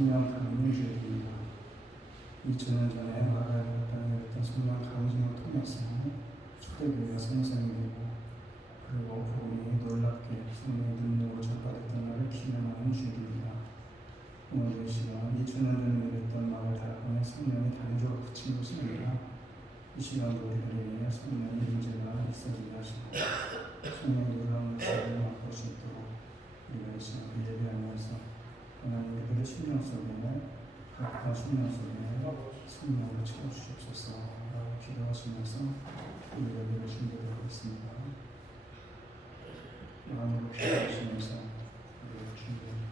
성령 강림주일입니다. 2000년 전에 마가의 땅에 있던 성령 강림을 통해서 초대교회가 생성이 되고 그리고 복음이 놀랍게 성령의 능력으로 전파됐던 날을 기념하는 주일입니다. 오늘 이 시간 2000년 전에 내렸던 마가의 다락방에 성령이 단조로 그친 것이 아니라 이 시간도 우리에게 성령의 임재가 있어지게 하시고 성령의 놀라운 것을 맛볼 수 있도록 우리가 이 시간 예배하면서 하나님의 그의 심령 속에 각각 심령 속에 성령을 채워주시옵소서 라고 기도하시면서 우리 예배를 준비하고 있습니다. 마음으로 기도하시면서 예배를 준비합니다.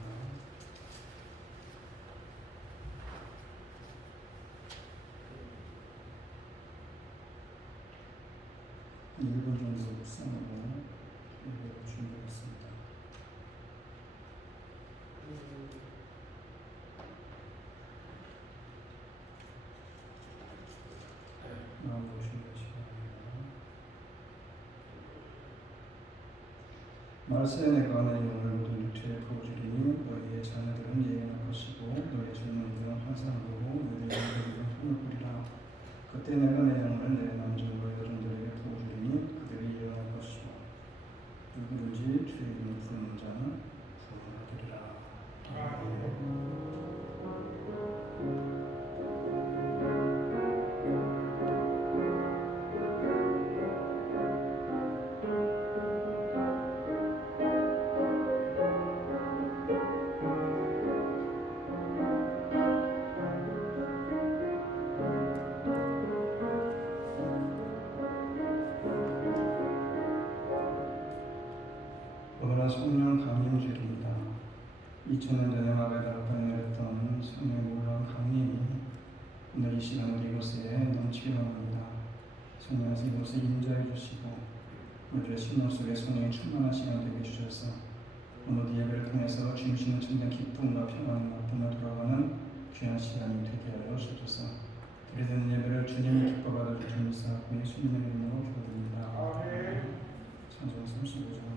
1분 정도 묵상하고 예배를 준비하겠습니다. 마음으로 준비하시기 바랍니다. 말세에 관하여 오늘 모든 육체의 부어주리니 너희의 자녀들은 예언할 것이고 너희의 젊은이들은 환상을 보고 너희의 영들은 꿈을 꾸리라. 그때 내가 내 영을 내 남종과 여종들에게 부어주리니 그들이 예언할 것이고 누구든지 주의 이름을 부르는 자는 구원하리라. 성령 강림주일입니다. 2000년 전에 마가의 다락방에 내렸던 성령의 놀라운 강림이 오늘 이 시간 우리 이곳에 넘치게 합니다. 성령께서 이곳에 임재해 주시고 우리의 심령 속에 성령이 충만한 시간 되게 주셔서 오늘 예배를 통해서 주시는 참된 기쁨과 평안을 맛보며 돌아가는 귀한 시간이 되게 하여 주셔서 드리는 예배를 주님이 기뻐 받아주실 줄 믿사옵고 예수님의 이름으로 기도드립니다. 찬송 35장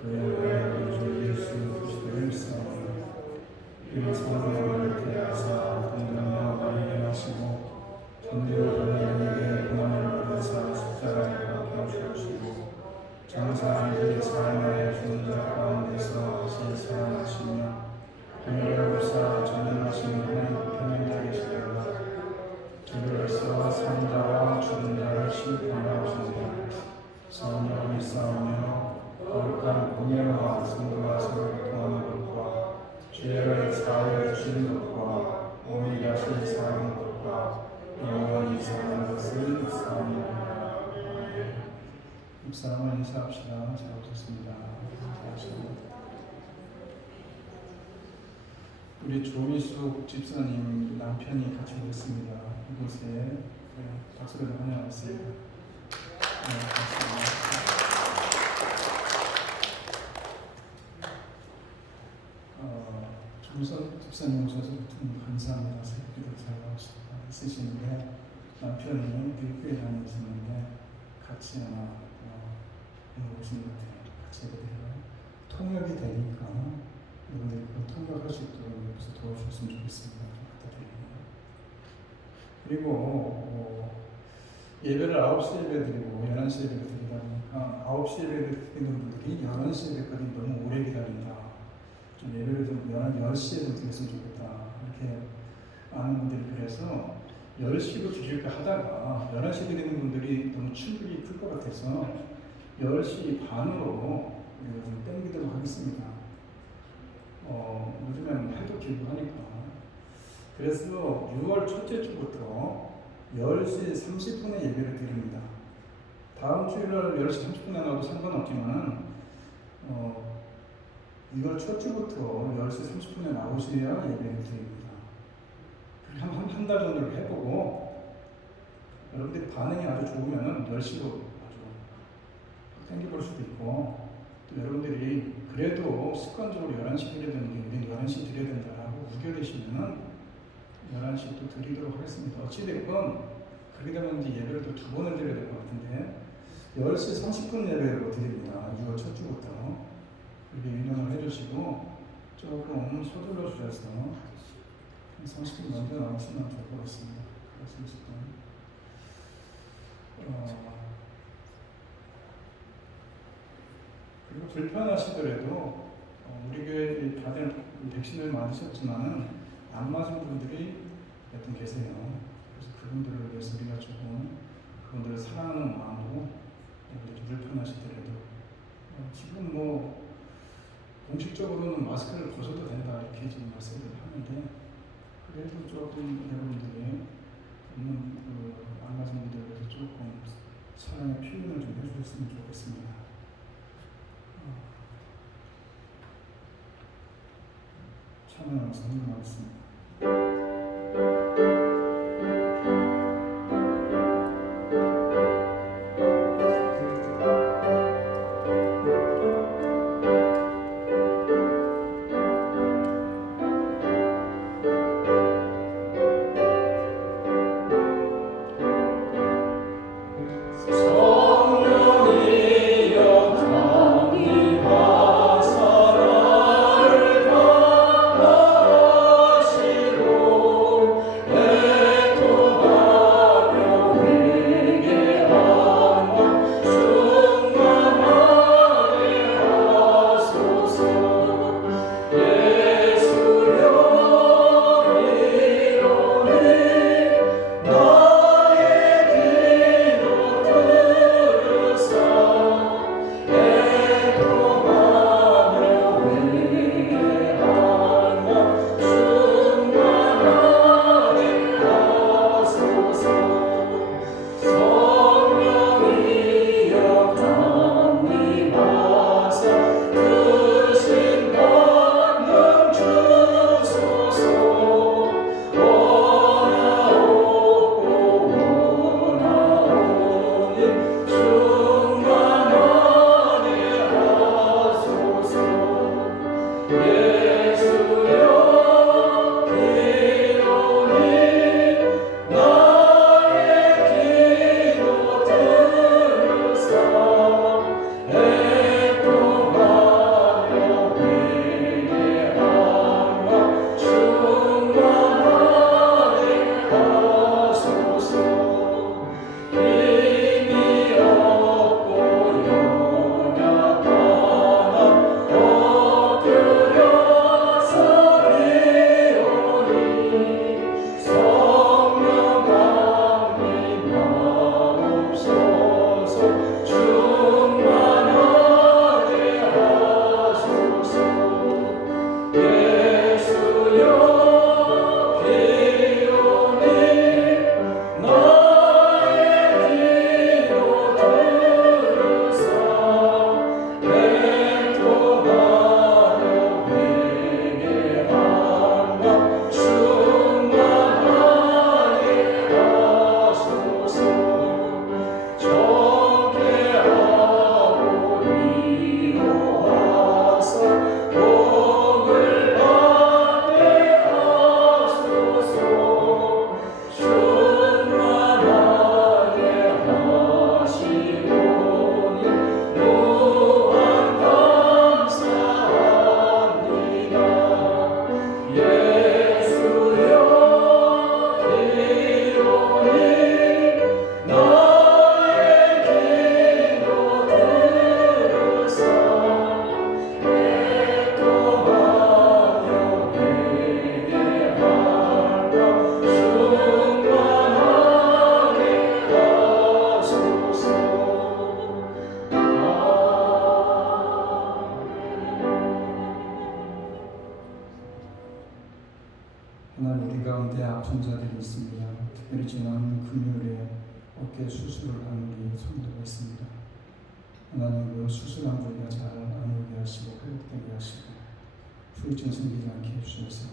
그의 주 예수 그리스도를 사랑하며 그의 사랑을 하시는 것과 오늘 하실 사하는 것과 영원히 사는 것을 사하노라. 입사람을 인사합시다. 잘 오셨습니다. 우리 조미숙 집사님 남편이 같이 오셨습니다. 이곳에 박수를 환영하겠습니다. 조미숙 집사님 오셔서 감사합니다. 새벽기도 잘 쓰시는데 남편이 교회 다니시는데 같이 아마 오신 것 같아요. 같이 해드려요. 통역이 되니까 여러분들 그 통역할 수 있도록 여기서 도와주셨으면 좋겠습니다. 그리고 예배를 9시 예배 드리고 11시 예배 드리다 보니까 9시 예배 드리는 분들이 11시 예배까지 너무 오래 기다린다. 좀 예배를 좀 10시에 좀 드렸으면 좋겠다. 이렇게 많은 분들이 그래서 10시로 드릴까 하다가 11시 드리는 분들이 너무 충격이 클 것 같아서 10시 반으로 좀 땡기도록 하겠습니다. 요즘에는 해도 길고 하니까. 그래서 6월 첫째 주부터 10시 30분에 예배를 드립니다. 다음 주일날 10시 30분에 나와도 상관없지만 6월 첫 주부터 10시 30분에 나오셔야 예배를 드립니다. 한 달 정도를 해보고 여러분들이 반응이 아주 좋으면 10시로 아주 땡겨볼 수도 있고, 또 여러분들이 그래도 습관적으로 11시 드려야 되는 게 우리 11시 드려야 된다라고 우겨대시면은 11시 또 드리도록 하겠습니다. 어찌됐건 그렇게 되면 이제 예배를 또 2번을 드려야 될 것 같은데 10시 30분 예배로 드립니다. 6월 첫 주부터 그렇게 유념을 해주시고 조금 서둘러 주셔서 30분 먼저 나오시면 좋을 것 같습니다. 30분. 그리고 불편하시더라도 우리 교회 다들 백신을 맞으셨지만은 안 맞은 분들이 몇 분 계세요. 그래서 그분들을 위해서 우리가 조금 그분들을 사랑하는 마음으로 불편하시더라도 지금 공식적으로는 마스크를 벗어도 된다 이렇게 지금 말씀을 하는데 그래도 조금 여러분들이 안 맞은 분들에 대해서 조금 사랑의 표현을 좀 해주셨으면 좋겠습니다. 참여하면서 헌금하겠습니다. 그 하나님 우리 가운데 아픈 자들이 있습니다. 특별히 지난 금요일에 어깨 수술을 한 우리 성도가 있습니다. 하나님 그 수술한 부위가 잘 아물게 하시고 회복되게 하시고 후유증 생기지 않게 해주셔서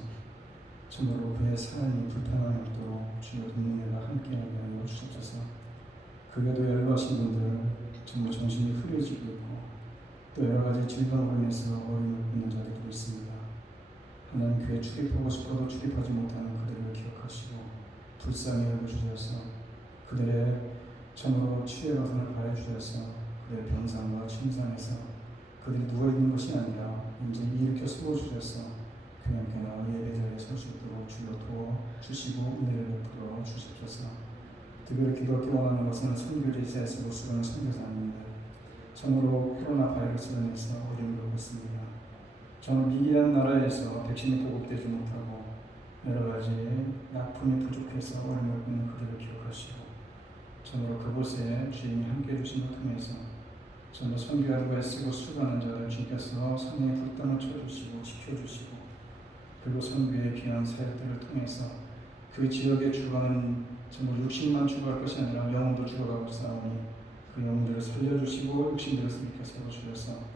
참으로 그의 삶이 불편함이 없도록 주여 눈물과 함께하게 하여 주옵소서. 그에도 열거하신 분들 정말 정신이 흐려지고 있고 또 여러 가지 질병으로 인해서 어려움을 겪는 자들도 있습니다. 하나님 교회 출입하고 싶어도 출입하지 못하는 그들을 기억하시고 불쌍히 여겨주셔서 그들의 참으로 치유의 것을 가해주셔서 그들의 병상과 침상에서 그들이 누워있는 것이 아니라 이제 일으켜 세워주셔서 교회 함께 나와 예배 자리에 설 수 있도록 주여 도와주시고 은혜를 베풀어 주십소서. 특별히 기도하기 원하는 것은 선교지에서 쓰고 쓰는 선교사입니다. 참으로 코로나 바이러스로 인해서 어려움을 겪고 있습니다. 저는 미개한 나라에서 백신이 보급되지 못하고 여러 가지 약품이 부족해서 어려움을 겪는 그들을 기억하시고 참으로 그곳에 주님이 함께해 주신 것 통해서 전부 선교하고 애쓰고 수고하는 자를 주께서 성령의 불담을 쳐주시고 지켜주시고 그리고 선교의 귀한 사역들을 통해서 그 지역에 죽어가는 전부 육신만 죽어갈 것이 아니라 영혼도 죽어가고 싸우니 그 영혼들을 살려주시고 육신들을 일으켜 세워주셔서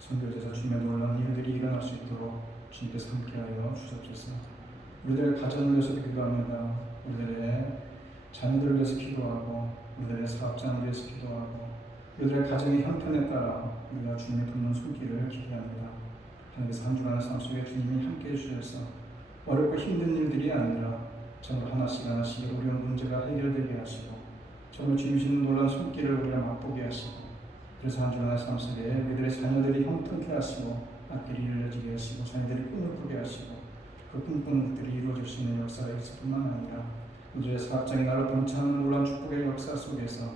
선교제자 주님의 놀라운 일들이 일어날 수 있도록 주님께서 함께하여 주옵소서. 우리들의 가정을 위해서 기도합니다. 우리들의 자녀들을 위해서 기도하고 우리들의 사업장을 위해서 기도하고 우리들의 가정의 형편에 따라 우리가 주님의 돕는 손길을 기대합니다. 하나님께서 한 주간의 삶 속에 주님이 함께해 주셔서 어렵고 힘든 일들이 아니라 정말 하나씩 하나씩 어려운 문제가 해결되게 하시고 정말 주님 주시는 놀라운 손길을 우리가 맛보게 하시고 그래서 한 주간의 삶 속에 우리들의 자녀들이 형통케 하시고 앞길이 이루어지게 하시고 자녀들이 꿈을 꾸게 하시고 그 꿈꾸는 것들이 이루어질 수 있는 역사가 있을 뿐만 아니라 우리의 사업장이 나를 동참하는 놀라운 축복의 역사 속에서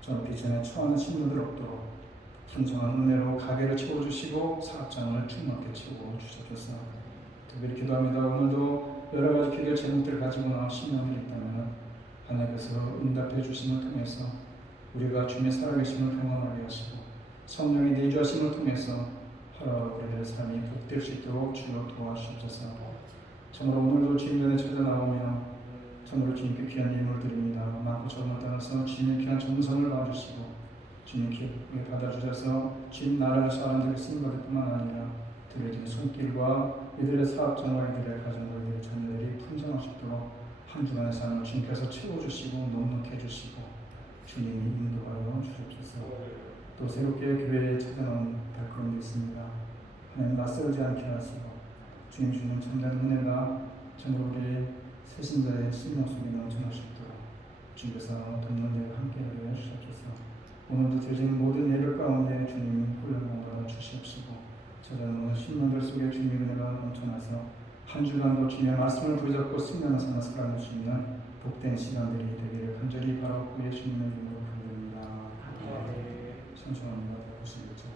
저는 비전에 처하는 신분들 없도록 풍성한 은혜로 가게를 채워주시고 사업장을 충만하게 채워주셔서 특별히 기도합니다. 오늘도 여러 가지 기도의 제목들을 가지고 나온 신앙이 있다면 하나님께서 응답해 주심을 통해서 우리가 주님의 살아계심을 경험하게 하시고 성령의 내주하심을 통해서 우리들의 삶이 복될 수 있도록 주여 도와주옵소서. 참으로 오늘도 주님 전에 찾아 나오며 참으로 주님께 귀한 예물을 드립니다. 많고 적음을 따라서 주님의 귀한 정성을 봐주시고 주님께 받아주셔서 주님 나라를 사람들에게 쓰임받을 뿐만 아니라 드려진 손길과 이들의 사업장과 이들의 가정과 이들의 자녀들이 풍성할 수 있도록 한 주간의 삶을 주님께서 채워주시고 넉넉해 주시고 주님이 인도하여 주옵소서. 또 새롭게 교회에 찾아온 발걸음도 있습니다. 하나님 낯설지 않게 하시고 주님 주는 참된 은혜가 전부 우리 새신자의 심령 속에 넘쳐날 수 있도록 주님께서 돕는 일을 함께하게 해주옵소서. 오늘도 드리는 모든 예배 가운데 주님이 훈련을 받아 주시옵시고 찾아오는 신령들 속에 주님의 은혜가 넘쳐나서 한 주간도 주님의 말씀을 붙잡고 승리하는 삶을 살아갈 수 있는 복된 시간들이 되기를 간절히 바라고 예수님의 이름으로 부릅니다. 선수합니다. 보시겠죠.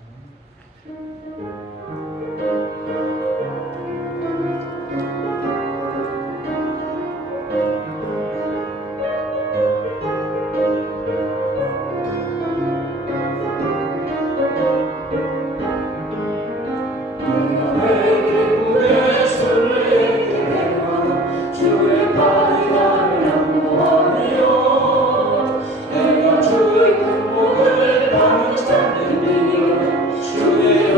주의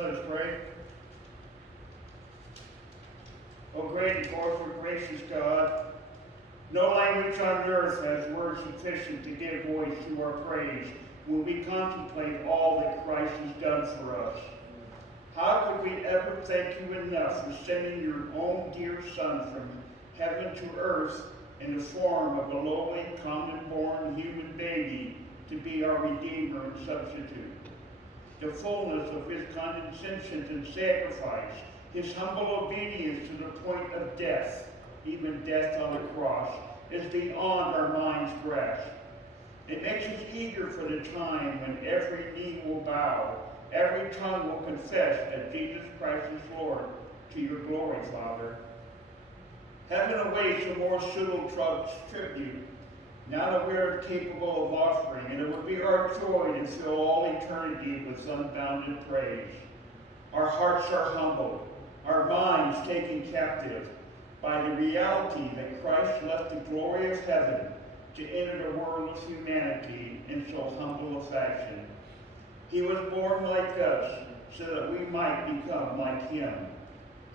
Let us pray. O great and powerful, gracious God, no language on earth has words sufficient to give voice to our praise when we contemplate all that Christ has done for us. How could we ever thank you enough for sending your own dear Son from heaven to earth in the form of a lowly, common-born human baby to be our Redeemer and substitute? The fullness of his condescension and sacrifice, his humble obedience to the point of death, even death on the cross, is beyond our mind's grasp. It makes us eager for the time when every knee will bow, every tongue will confess that Jesus Christ is Lord, to your glory, Father. Heaven awaits a more suitable tribute, now that we are capable of offering, and it would be our joy to fill all eternity with unbounded praise. Our hearts are humbled, our minds taken captive by the reality that Christ left the glory of heaven to enter the world of humanity in so humble a fashion. He was born like us so that we might become like him.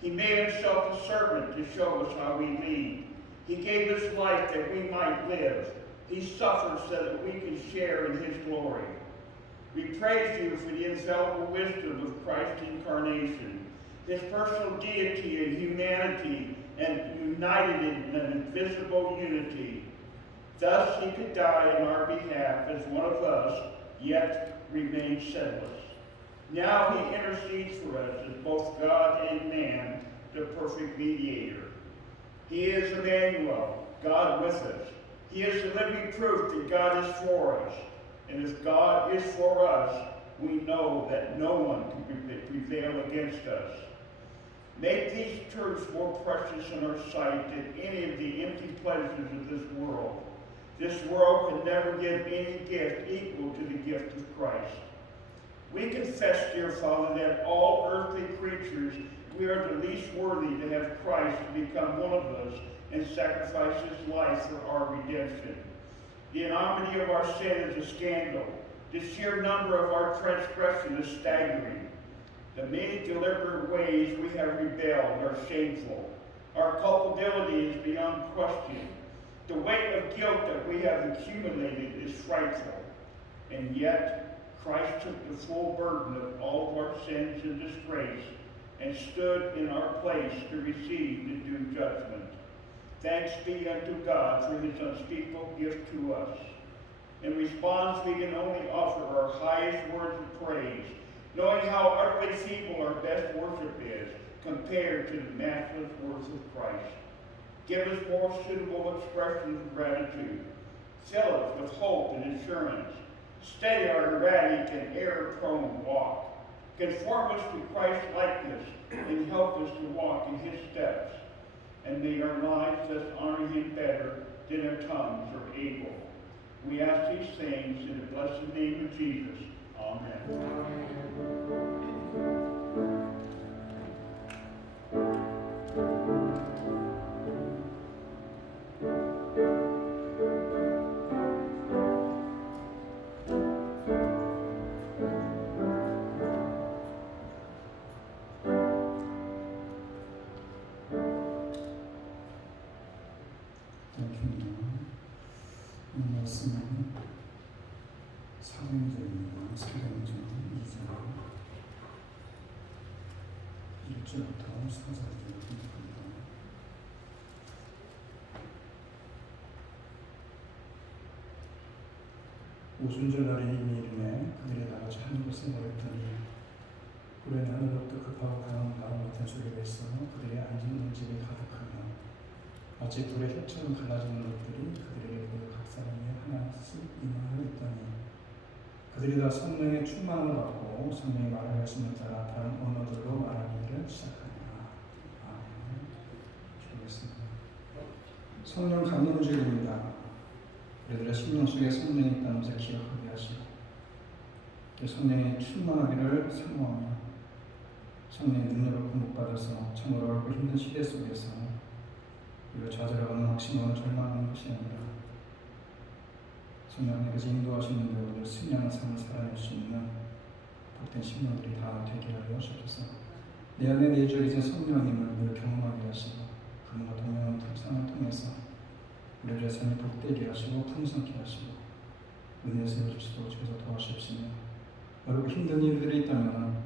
He made himself a servant to show us how we lead. He gave his life that we might live. He suffered so that we can share in his glory. We praise you for the infallible wisdom of Christ's incarnation, his personal deity and humanity, and united in an invisible unity. Thus he could die on our behalf as one of us, yet remain sinless. Now he intercedes for us as both God and man, the perfect mediator. He is Emmanuel, God with us. He is the living proof that God is for us. And if God is for us, we know that no one can prevail against us. Make these truths more precious in our sight than any of the empty pleasures of this world. This world can never give any gift equal to the gift of Christ. We confess, dear Father, that all earthly creatures, we are the least worthy to have Christ to become one of us and sacrifice his life for our redemption. The enormity of our sin is a scandal. The sheer number of our transgression is staggering. The many deliberate ways we have rebelled are shameful. Our culpability is beyond question. The weight of guilt that we have accumulated is frightful. And yet, Christ took the full burden of all of our sins and disgrace and stood in our place to receive the due judgment. Thanks be unto God for his unspeakable gift to us. In response, we can only offer our highest words of praise, knowing how utterly feeble our best worship is compared to the matchless worth of Christ. Give us more suitable expressions of gratitude. Fill us with hope and assurance. Steady our erratic and error-prone walk. Conform us to Christ's likeness and help us to walk in his steps. And may our lives thus honor him better than our tongues are able. We ask these things in the blessed name of Jesus. Amen. 이 말씀은 사도행전입니다. 사도행전 2장 1절부터 4절까지 읽습니다. 오순절 날에 이미 이름에 그들이 나가서 한 곳에 모였더니 굴에 하늘로부터 급하고 강한 바람 같은 소리가 있어 그들이 앉은 있는 집에 가득하며 마치 불의 햇처럼 갈라지는 것들이 그들에게 각 사람이 하나씩 임하여 있더니 그들이 다 성령의 충만을 받고 성령이 말할 말씀을 따라 다른 언어들로 말하기를 시작하니라. 아멘. 기도하겠습니다. 성령 감동주일입니다. 우리들의 심령 속에 성령이 있다는 것을 기억하게 하시고 성령이 충만하기를 사모하며 성령의 능력을 공급받아서 참으로 얼굴 힘든 시대 속에서 우리가 좌절하거나 확신하거나 절망하는 것이 아니라 성령님께서 인도하시는 대로 승리하는 삶을 살아낼 수 있는 복된 신령들이 다 되게 하여 주옵소서. 내 안에 내주어진 성령님을 늘 경험하게 하시고 그분과 동행하는 삶을 통해서 우리의 삶이 복되게 하시고 풍성케 하시고 은혜 세워주시고 주께서 도와주시며 여러분 힘든 일들이 있다면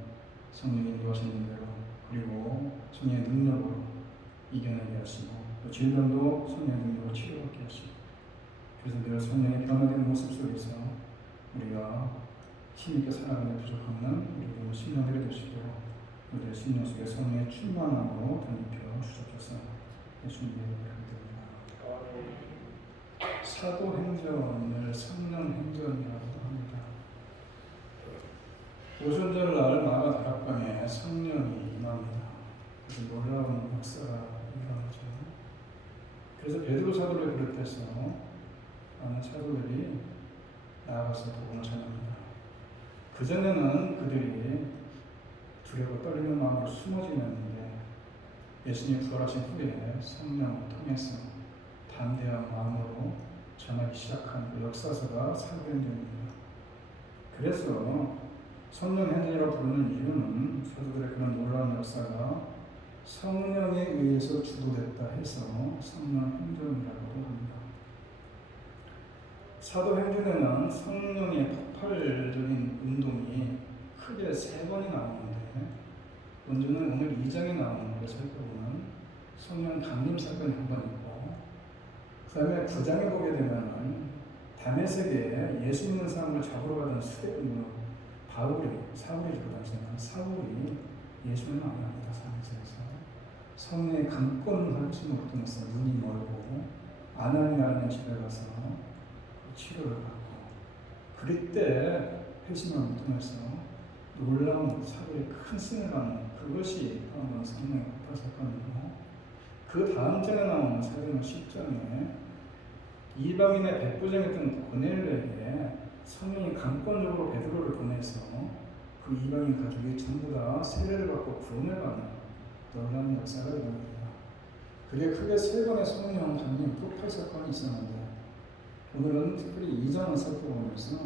성령이 인도하시는 대로 그리고 성령의 능력으로 이겨내게 하시고 또 질병도 성령의 능력으로 치료받게 하시고 그래서 늘 성령의 변화된 모습 속에서 우리가 힘있게 살아가는 부족함은 우리 모든 신령들이 되시도록 우리의 신령 속에 성령의 충만함으로 덧입혀 주옵소서. 예수님의 이름으로 기도합니다. 사도행전을 성령행전이라고도 합니다. 오순절날 마가 다락방에 성령이 임합니다. 그래서 놀라운 역사가 일어나죠. 그래서 베드로 사도를 비롯해서 많은 사도들이 나아가서 복음을 전합니다. 그전에는 그들이 두려워 떨리는 마음으로 숨어 지냈는데 예수님이 부활하신 후에 성령을 통해서 담대한 마음으로 전하기 시작한 그 역사서가 사도행전입니다. 그래서 성령행전이라고 부르는 이유는 사도들의 그런 놀라운 역사가 성령에 의해서 주도됐다 해서 성령행전이라고 합니다. 사도행전에는 성령의 폭발적인 운동이 크게 3번이 나오는데 먼저는 오늘 2장에 나오는 걸 살펴보면 성령 강림 사건이 한 번 있고 그 다음에 9장에 보게 되면 다메섹에 예수 믿는 사람을 잡으러 가던 사울이 주로 당시에는 사울이 예수를 만납니다. 다메섹에서 성령의 강권하심으로 통해서 눈이 멀고 아나니아라는 집에 가서 치료를 받고 그럴 때 회심을 통해서 놀라운 사도의 큰 승을 하는 그것이 한번 성령의 폭발 사건이고 그 다음 장에 나오는 사도행 10장에 이방인의 백부장이었던 고넬료에게 성령이 강권적으로 베드로를 보내서 그 이방인 가족이 전부 다 세례를 받고 구원을 받는 놀라운 역사가 일어납니다. 그게 크게 3번의 성령 강림 폭발 사건이 있었는데 오늘은 특별히 2장을 살펴보면서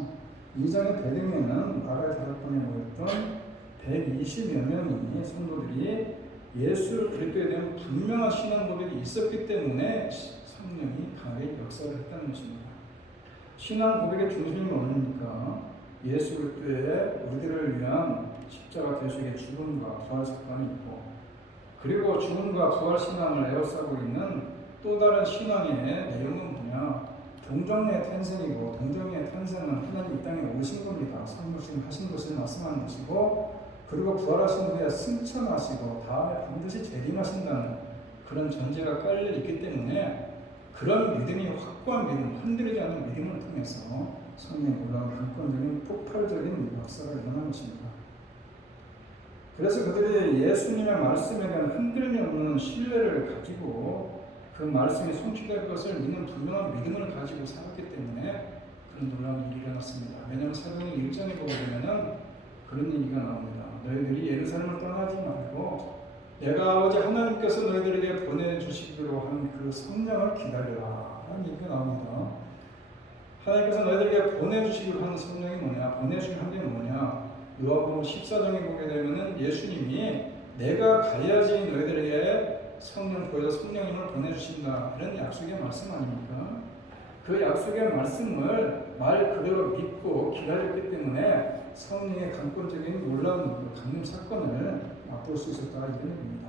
2장의 배경에는 마가의 다락방에 모였던 120여 명의 성도들이 예수 그리스도에 대한 분명한 신앙 고백이 있었기 때문에 성령이 강하게 역사를 했다는 것입니다. 신앙 고백의 중심이 뭡니까? 예수 그리스도의 우리들을 위한 십자가 대속의 죽음과 부활 사건이 있고 그리고 죽음과 부활 신앙을 에워싸고 있는 또 다른 신앙의 내용은 뭐냐? 동정녀의 탄생이고 동정녀의 탄생은 하나님 이 땅에 오신 겁니다. 성육신 하신 것을 말씀하는 것이고 그리고 부활하신 후에 승천하시고 다음에 반드시 재림하신다는 그런 전제가 깔려 있기 때문에 그런 믿음이 확고한 믿음, 흔들리지 않는 믿음을 통해서 성령의 놀라운 강권적인 폭발적인 역사가 일어난 것입니다. 그래서 그들이 예수님의 말씀에 대한 흔들림이 없는 신뢰를 가지고 그 말씀이 성취될 것을 믿는 분명한 믿음을 가지고 살았기 때문에 그런 놀라운 일이 일어났습니다. 왜냐하면 사도행 1장에 보게 되면은 그런 얘기가 나옵니다. 너희들이 예루살렘을 떠나지 말고 내가 아버지 하나님께서 너희들에게 보내주시기로 한 그 성령을 기다려라 라는 얘기가 나옵니다. 하나님께서 너희들에게 보내주시기로 한 성령이 뭐냐? 보내주신 한 게 뭐냐? 요한복음 14장에 보게 되면은 예수님이 내가 가야지 너희들에게 성령 보여서 성령님을 보내주신다 이런 약속의 말씀 아닙니까? 그 약속의 말씀을 말 그대로 믿고 기다렸기 때문에 성령의 강권적인 놀라운 강림 사건을 맛볼 수 있었다 이런 얘기입니다.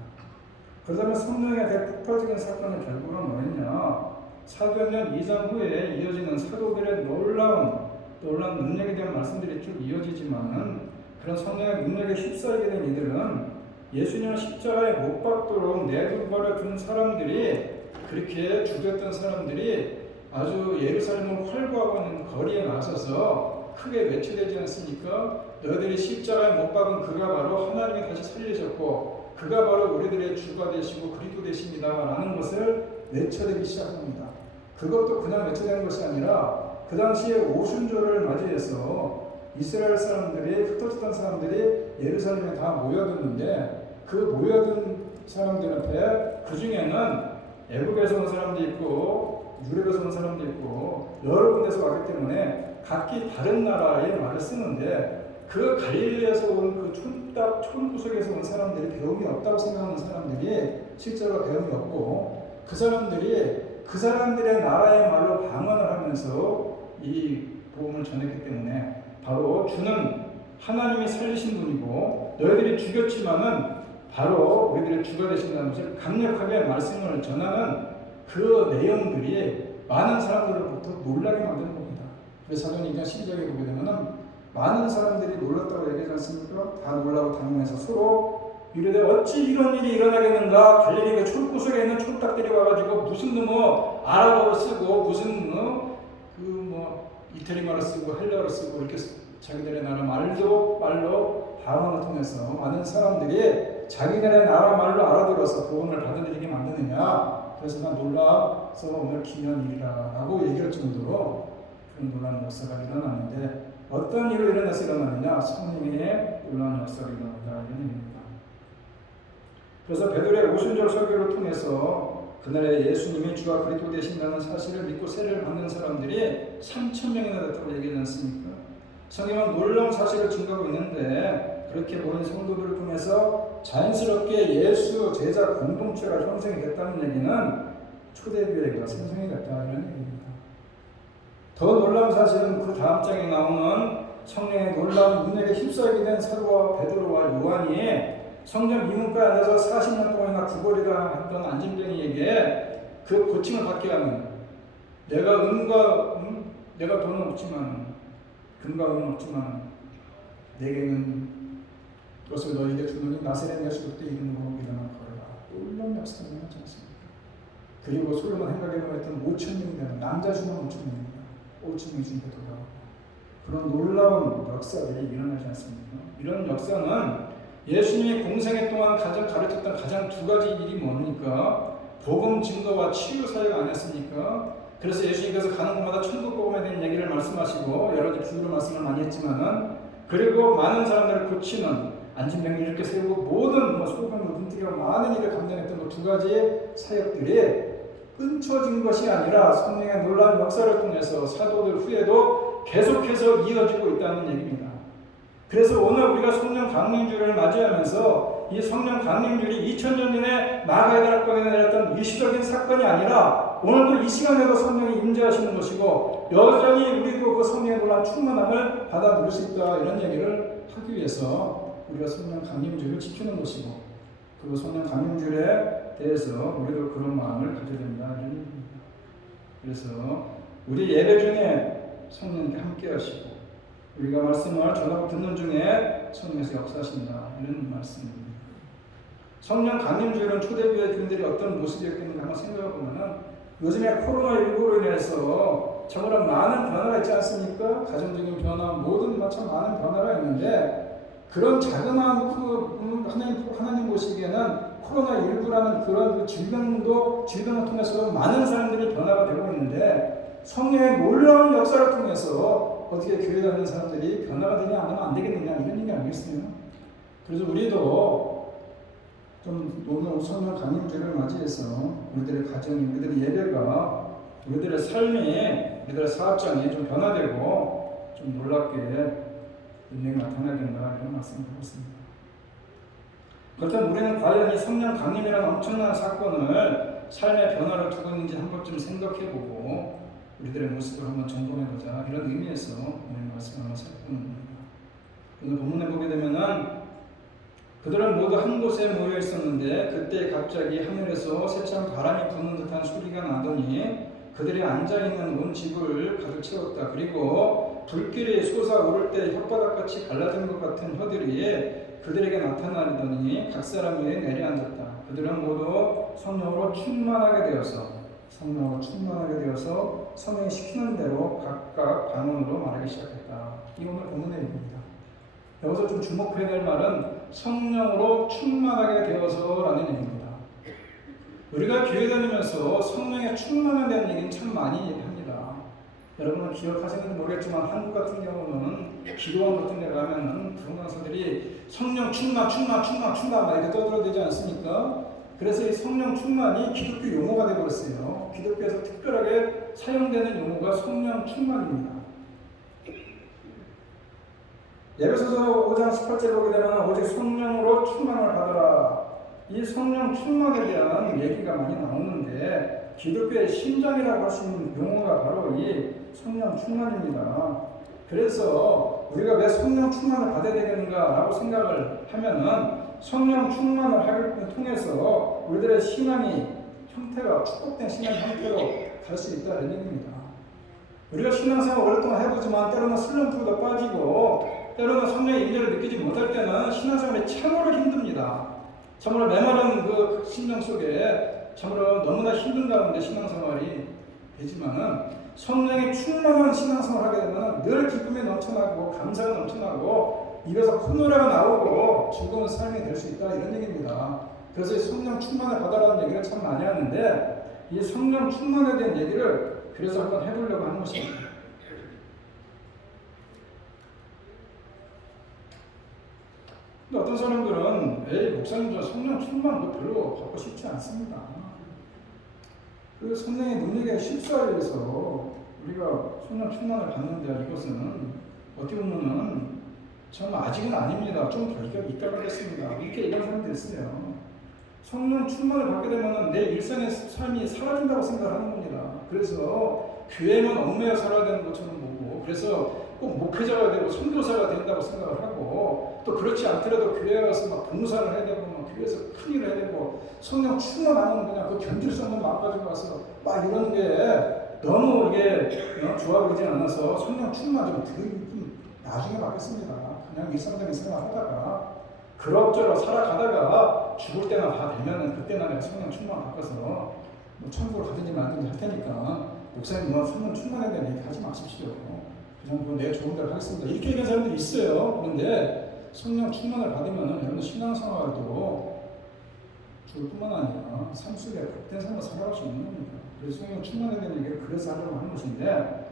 그렇다면 성령의 대폭발적인 사건의 결과가 뭐였냐? 사도행전 2장 후에 이어지는 사도들의 놀라운 능력에 대한 말씀들이 쭉 이어지지만은 그런 성령의 능력에 휩싸이게 된 이들은 예수님을 십자가에 못 박도록 내두발을 둔 사람들이 그렇게 죽였던 사람들이 아주 예루살렘을 활보하고 있는 거리에 나서서 크게 외쳐대지 않습니까? 너희들이 십자가에 못 박은 그가 바로 하나님이 다시 살리셨고 그가 바로 우리들의 주가 되시고 그리스도 되십니다 라는 것을 외쳐대기 시작합니다. 그것도 그냥 외쳐대는 것이 아니라 그 당시에 오순절을 맞이해서 이스라엘 사람들이 흩어졌던 사람들이 예루살렘에 다 모여들었는데 그 모여든 사람들 앞에 그 중에는 애국에서 온 사람도 있고 유럽에서 온 사람도 있고 여러 군데서 왔기 때문에 각기 다른 나라의 말을 쓰는데 그 갈릴리에서 온 그 촌구석에서 온 사람들이 배움이 없다고 생각하는 사람들이 실제로 배움이 없고 그 사람들의 나라의 말로 방언을 하면서 이 복음을 전했기 때문에 바로 주는 하나님이 살리신 분이고 너희들이 죽였지만은 바로 우리들의 주가 되신다는 것을 강력하게 말씀을 전하는 그 내용들이 많은 사람들로부터 놀라게 만드는 겁니다. 그래서 사도행전 12장에 보게 되면은 많은 사람들이 놀랐다고 얘기하지 않습니까? 다 놀라고 당황해서 서로 이르되 어찌 이런 일이 일어나겠는가? 갈릴리 그 촌구석에 있는 촌딱들이 와가지고 무슨 아랍어를 쓰고 무슨 이태리 말을 쓰고 헬라어를 쓰고 이렇게 자기들의 나라 말로 방언을 통해서 많은 사람들이 자기들의 나라 말로 알아들어서 복음을 받아들이게 만드느냐. 그래서 난 놀라서 오늘 기이한 일이라 라고 얘기할 정도로 그런 놀라운 역사가 일어나는데 어떤 일로 일어나서 일어나느냐? 성령의 놀라운 역사가 일어난다 이런 의미입니다. 그래서 베드로의 오순절 설교를 통해서 그날에 예수님이 주와 그리스도 되신다는 사실을 믿고 세례를 받는 사람들이 3,000명이나 됐다고 얘기하지 않습니까? 성경은 놀라운 사실을 증거하고 있는데 그렇게 모인 성도들을 통해서 자연스럽게 예수 제자 공동체가 형성이 됐다는 얘기는 초대교회가 생성이 됐다 이런 얘기입니다. 더 놀라운 사실은 그 다음 장에 나오는 성령의 놀라운 능력에 휩싸이게 된 사도와 베드로와 요한이 성전 이문가에 앉아서 40년 동안이나 구걸이라 했던 안진병이에게 그 고침을 받게 하는 내가 돈은 없지만 금과 은은 없지만 내게는 그것을 너희에게 주노니 나사렛 예수 그리스도의 이름으로 일어나 걸어라. 놀라운 역사가 일어나지 않습니까? 그리고 솔로몬 행각에만 했던 5,000명이 되는 남자 수만 5,000명입니다. 5,000명이 중에 돌아가고 그런 놀라운 역사들이 일어나지 않습니까? 이런 역사는 예수님이 공생애 동안 가장 가르쳤던 가장 두 가지 일이 뭡니까? 복음 증거와 치유 사역 아니었습니까? 그래서 예수님께서 가는 곳마다 천국 복음에 대한 얘기를 말씀하시고 여러 가지 주로 말씀을 많이 했지만은 그리고 많은 사람들을 고치는 안진병을 이렇게 세우고 모든 소병을 눈뜨기고 많은 일을 감당했던 그 두 가지의 사역들이 끊쳐진 것이 아니라 성령의 놀라운 역사를 통해서 사도들 후에도 계속해서 이어지고 있다는 얘기입니다. 그래서 오늘 우리가 성령 강림주를 맞이하면서 이 성령 강림주이 2000년 전에 마가의 다락방에 내렸던 일시적인 사건이 아니라 오늘도 이 시간에도 성령이 임재하시는 것이고 여전히 우리도 그 성령의 놀라운 충만함을 받아 누릴 수 있다 이런 얘기를 하기 위해서 우리가 성령 강림주를 지키는 것이고 그 성령 강림주에 대해서 우리도 그런 마음을 가져야 된다 이런 얘기입니다. 그래서 우리 예배 중에 성령님께 함께 하시고 우리가 말씀을 전하고 듣는 중에 성령께서 역사하신다 이런 말씀입니다. 성령 강림주일은 초대교회 교인들이 어떤 모습이었겠는가 한번 생각해보면 요즘에 코로나19로 인해서 정말 많은 변화가 있지 않습니까? 가정적인 변화 모든 참 많은 변화가 있는데 그런 자그마한 하나님 보시기에는 코로나19라는 그런 그 질병을 통해서 많은 사람들이 변화가 되고 있는데 성령의 놀라운 역사를 통해서 어떻게 교회 다니는 사람들이 변화가 되냐 안 하면 안 되겠느냐 이런 얘기 아니겠어요? 그래서 우리도 좀 오늘 성령 강림주를 맞이해서 우리들의 가정이 우리들의 예배가 우리들의 삶이 우리들의 사업장이 좀 변화되고 좀 놀랍게 은혜가 나타나야 된다 이런 말씀을 드렸습니다. 그렇다면 우리는 과연 이 성령 강림이라는 엄청난 사건을 삶의 변화를 두고 있는지 한 번쯤 생각해보고 우리들의 모습을 한번 점검해보자 이런 의미에서 오늘 말씀을 한번 살펴보는 겁니다. 오늘 본문에 보게 되면은 그들은 모두 한 곳에 모여 있었는데 그때 갑자기 하늘에서 세찬 바람이 부는 듯한 소리가 나더니 그들이 앉아있는 온 집을 가득 채웠다. 그리고 불길이 솟아오를 때 혓바닥같이 갈라진 것 같은 혀들이 그들에게 나타나더니 각 사람 위에 내려앉았다. 그들은 모두 성령으로 충만하게 되어서 성령이 시키는 대로 각각 방언으로 말하기 시작했다. 이 오늘 본문의 얘기입니다. 여기서 좀 주목해야 될 말은 성령으로 충만하게 되어서라는 얘기입니다. 우리가 교회 다니면서 성령에 충만하게 되는 얘기는 참 많이 합니다. 여러분은 기억하시는지 모르겠지만 한국 같은 경우는 기도원 같은 데 가면은 부흥강사들이 성령 충만 막 이렇게 떠들어대지 않습니까? 그래서 이 성령 충만이 기독교 용어가 되어버렸어요. 기독교에서 특별하게 사용되는 용어가 성령 충만입니다. 에베소서 5장 18절에 보게 되면 오직 성령으로 충만을 받으라. 이 성령 충만에 대한 얘기가 많이 나오는데 기독교의 심장이라고 할 수 있는 용어가 바로 이 성령 충만입니다. 그래서 우리가 왜 성령 충만을 받아야 되겠는가라고 생각을 하면은 성령 충만을 하기를 통해서 우리들의 신앙이 형태가 축복된 신앙 형태로 갈 수 있다는 얘기입니다. 우리가 신앙생활 오랫동안 해보지만 때로는 슬럼프도 빠지고 때로는 성령의 임재를 느끼지 못할 때는 신앙생활이 참으로 힘듭니다. 참으로 메마른 그 심령 속에 참으로 너무나 힘든 가운데 신앙생활이 되지만은 성령의 충만한 신앙생활을 하게 되면 늘 기쁨이 넘쳐나고 감사가 넘쳐나고 입에서 콧노래가 나오고 즐거운 삶이 될 수 있다 이런 얘기입니다. 그래서 이 성령 충만을 받아라는 얘기를 참 많이 하는데 이 성령 충만에 대한 얘기를 그래서 한번 해보려고 하는 것입니다. 근데 어떤 사람들은 에이 목사님 저 성령 충만도 별로 받고 싶지 않습니다. 그 성령의 능력에 실수하기 위해서 우리가 성령 충만을 받는데 이것은 어떻게 보면은 참 아직은 아닙니다. 좀 더 이따 가겠습니다. 이렇게 얘기하는 사람들이 있어요. 성령 충만을 받게 되면 내 일상의 삶이 사라진다고 생각하는 겁니다. 그래서 교회만 얽매여 살아야 되는 것처럼 보고 그래서 꼭 목회자가 되고 선교사가 된다고 생각을 하고 또 그렇지 않더라도 교회에 가서 막 봉사를 해야 되고 막 교회에서 큰일을 해야 되고 성령 충만하면 그냥 그 견딜 수 없는 마음 가지고 와서 막 이런 게 너무 이게 좋아 보이지 않아서 성령 충만 좀 나중에 받겠습니다. 그냥 일상적인 생활 하다가 그럭저럭 살아가다가 죽을 때나 다 되면은 그때나 내가 성령 충만 바꿔서 뭐 천국을 가든지 말든지 할 테니까 목사님 뭐 성령 충만에 대한 얘기 하지 마십시오. 그냥 내 좋은 대로 하겠습니다. 이렇게 얘기하는 사람들이 있어요. 그런데 성령 충만을 받으면은 여러분 신앙생활도 죽을 뿐만 아니라 삶 속에 복된 삶을 살아갈 수 있는 겁니다. 그래서 성령 충만에 대한 얘기를 그래서 하려고 하는 것인데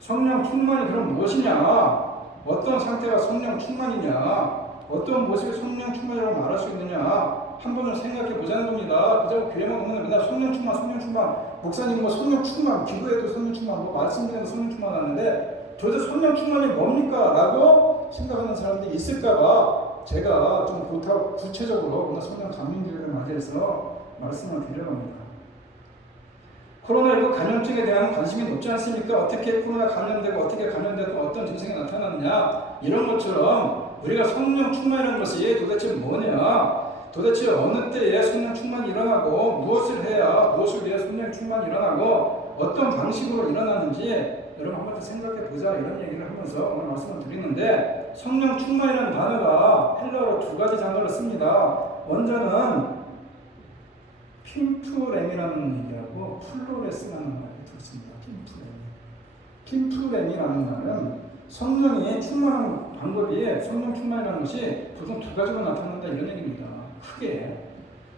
성령 충만이 그럼 무엇이냐? 어떤 상태가 성령 충만이냐? 어떤 모습이 성령 충만이라고 말할 수 있느냐? 한 번은 생각해 보자는 겁니다. 그저 교회만 오면 맨날 성령 충만, 성령 충만, 목사님 뭐 성령 충만, 기도해도 성령 충만, 뭐 말씀드려도 성령 충만 하는데 도대체 성령 충만이 뭡니까? 라고 생각하는 사람들이 있을까봐 제가 좀 구체적으로 오늘 성령 감림주일을 맞이해서 말씀을 드리려고 합니다. 코로나19 감염증에 대한 관심이 높지 않습니까? 어떻게 코로나 감염되고 어떻게 감염되고 어떤 증상이 나타나느냐 이런 것처럼 우리가 성령 충만이라는 것이 도대체 뭐냐? 도대체 어느 때에 성령 충만이 일어나고 무엇을 해야 무엇을 위해 성령 충만이 일어나고 어떤 방식으로 일어나는지 여러분 한번 생각해 보자 이런 얘기를 하면서 오늘 말씀을 드리는데 성령 충만이라는 단어가 헬라어로 두 가지 단어를 씁니다. 먼저는 킴프렘이라는 얘기하고 플로레스라는 말이 들었습니다. 킴프렘이라는 말은 성령이 충만한 방법이 성령 충만이라는 것이 보통 두 가지로 나타난다 이런 얘기입니다. 크게.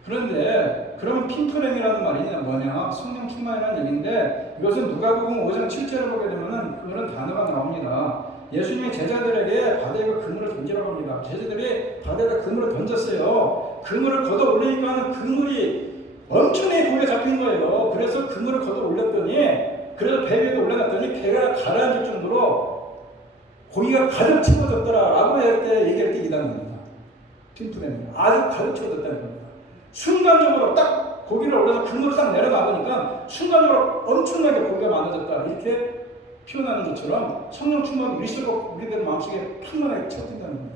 그런데 그럼 킴프렘이라는 말이 뭐냐? 성령 충만이라는 얘기인데 이것은 누가복음 5장 7절을 보게 되면은 그런 단어가 나옵니다. 예수님이 제자들에게 바다에 그물을 던지라고 합니다. 제자들이 바다에다 그물을 던졌어요. 그물을 걷어 올리니까 그물이 엄청나게 고기가 잡힌 거예요. 그래서 그물을 걷어 올렸더니 그래서 배 위에 올려놨더니 배가 가라앉을 정도로 고기가 가득 채워졌더라 라고 얘기할 때 이 단어입니다. 틴투맨이 아주 가득 채워졌다는 겁니다. 순간적으로 딱 고기를 올려서 그물을 딱 내려놔보니까 순간적으로 엄청나게 고기가 많아졌다 이렇게 표현하는 것처럼 성령 충만이 우리들 마음속에 충만하게 채워진다는 겁니다.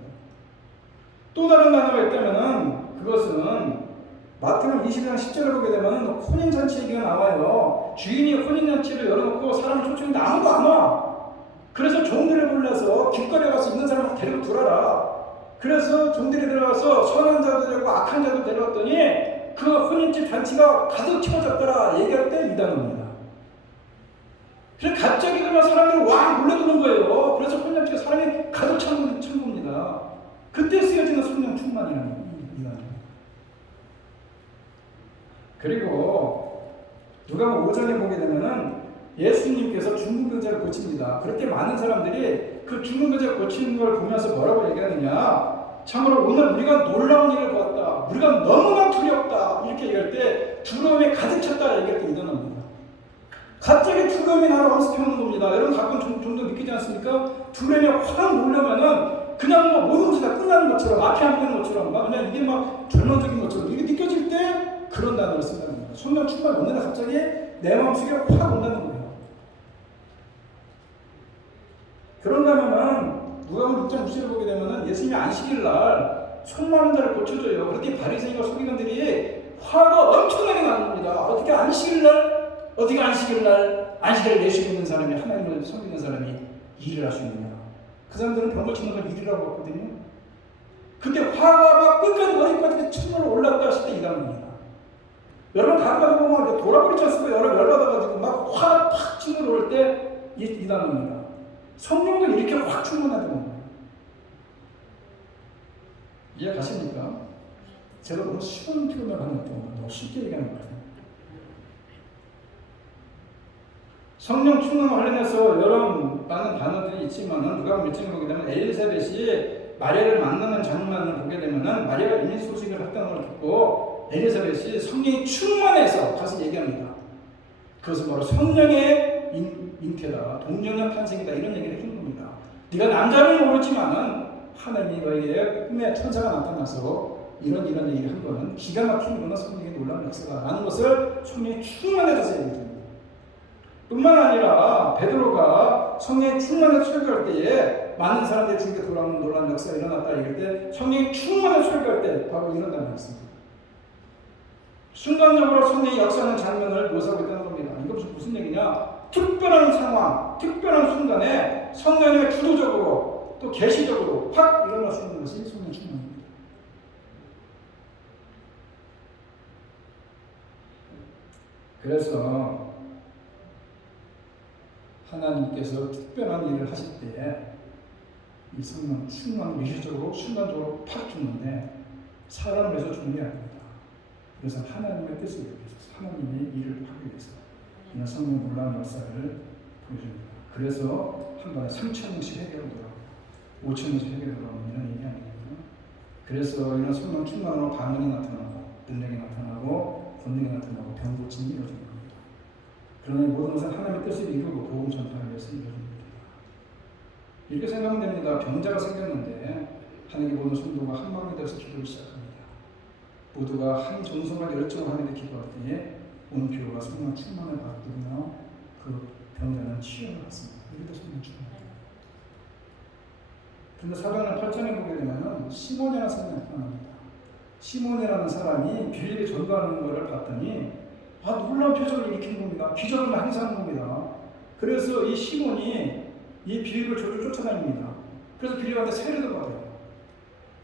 또 다른 단어가 있다면은 그것은 마태복음 20장 10절을 보게 되면 혼인잔치 얘기가 나와요. 주인이 혼인잔치를 열어놓고 사람을 초청했는데 아무도 안 와. 그래서 종들을 불러서 길거리에 가서 있는 사람을 데리고 들어라. 그래서 종들이 들어가서 선한 자도 데리고 악한 자도 데려왔더니 그 혼인집 잔치가 가득 채워졌더라 얘기할 때 이 단어입니다. 그래서 갑자기 그러면 사람들이 와 몰려드는 거예요. 그래서 혼인잔치가 사람이 가득 찬 겁니다. 그때 쓰여지는 성령 충만이라는 이 단어. 그리고 누가복음 5장에 보게 되면은 예수님께서 중풍 병자를 고칩니다. 그럴 때 많은 사람들이 그 중풍 병자를 고치는 걸 보면서 뭐라고 얘기하느냐? 참으로 오늘 우리가 놀라운 일을 보았다. 우리가 너무나 두렵다. 이렇게 얘기할 때 두려움에 가득 찼다 얘기할 때 이 단어입니다. 갑자기 두려움이 나를 엄습해오는 겁니다. 여러분 가끔 좀 더 느끼지 않습니까? 두려움에 확 놀라면은 그냥 뭐 모든 것이 다 끝나는 것처럼, 앞이 안 보이는 것처럼, 막 그냥 이게 막 절망적인 것처럼 이게 느껴질 때 그런 단어를 쓴다는 겁니다. 성령 충만이 어느 날 갑자기 내 마음속에 확 온다는 거예요. 그런다면은 누가복음 6장 6절을 보게 되면은 예수님이 안식일 날 손 많은 자를 고쳐줘요. 그렇게 바리새인과 서기관들이 화가 엄청나게 나는 겁니다. 어떻게 안식일 날 안식일을 내쉬고 있는 사람이, 하나님을 섬기는 사람이 일을 할 수 있느냐? 그 사람들은 병 고치는 걸 일이라고 했거든요. 그때 화가 막 끝까지 머리까지 천으로 올라갔다 하실 때 일하는 겁니다. 여러분 가까이 보면 돌아버리지 않습니까? 여러분 열받아가지고 막 화가 팍 천으로 올 때 일하는 겁니다. 성령도 이렇게 확 충만하다는 거예요. 이해 가십니까? 제가 너무 쉬운 표현을 하는 것 때문에 너무 쉽게 얘기하는 것 같아요. 성령 충만과 관련해서 여러 많은 단어들이 있지만은 누가복음 1장을 보게 되면 엘리사벳이 마리아를 만나는 장면을 보게 되면은 마리아가 이민 소식을 했다는 걸 듣고 엘리사벳이 성령이 충만해서 가서 얘기합니다. 그것은 바로 성령의 잉태다, 동정녀 탄생이다, 이런 얘기를 해준 겁니다. 네가 남자는 모르지만은 하나님이 너에게 꿈에 천사가 나타나서 이런 얘기를 한 거는 기가 막힌 거는 성령의 놀라운 역사다 라는 것을 성령이 충만해서 얘기해 줍니다. 뿐만 아니라 베드로가 성령이 충만해서 설교할 때에 많은 사람들이 주님께 돌아오는 놀라운 역사가 일어났다 이럴 때 성령이 충만해서 설교할 때 바로 이런 단어가 있습니다. 순간적으로 성령이 역사하는 장면을 묘사하고 있다는 겁니다. 이거 무슨 얘기냐? 특별한 상황, 특별한 순간에 성령이 주도적으로 또 계시적으로 확 일어날 수 있는 것이 성령 충만입니다. 그래서 하나님께서 특별한 일을 하실 때에 이 성령 충만을 일시적으로 순간적으로 팍 주는데 사람을 위해서 주는 게 아닙니다. 그래서 하나님의 뜻을 위해서, 하나님의 일을 하기 위해서 이런 성령 놀라운 역사를 보여줍니다. 그래서 한 번에 3,000명씩 회개로 돌아오고 5,000명씩 회개로 돌아오는 이런 얘기 아닙니까? 그래서 이런 성령 충만으로 반응이 나타나고 능력이 나타나고 권능이 나타나고 병 고침이 이루어집니다. 그러나 모든 것은 하나님의 뜻을 이루고 복음 전파를 위해서 이루어집니다. 이렇게 생각하면 됩니다. 병자가 생겼는데 하나님의 모든 성도가 한 마음이 되어서 기도를 시작합니다. 모두가 한 정성과 열정을 하나님께 기도할 때에 온 교회가 성령 충만을 받으며 그 병자는 치유를 받습니다. 이게 성령 충만입니다. 그런데 사도행전 8장에 보게 되면 시몬이라는 사람이 나타납니다. 시몬이라는 사람이 빌립이 전도하는 것을 봤더니 놀라운 표적을 일으키는 겁니다. 기적을 행사하는 겁니다. 그래서 이 시몬이 이 빌립을 저를 쫓아다닙니다. 그래서 빌립한테 세례도 받아요.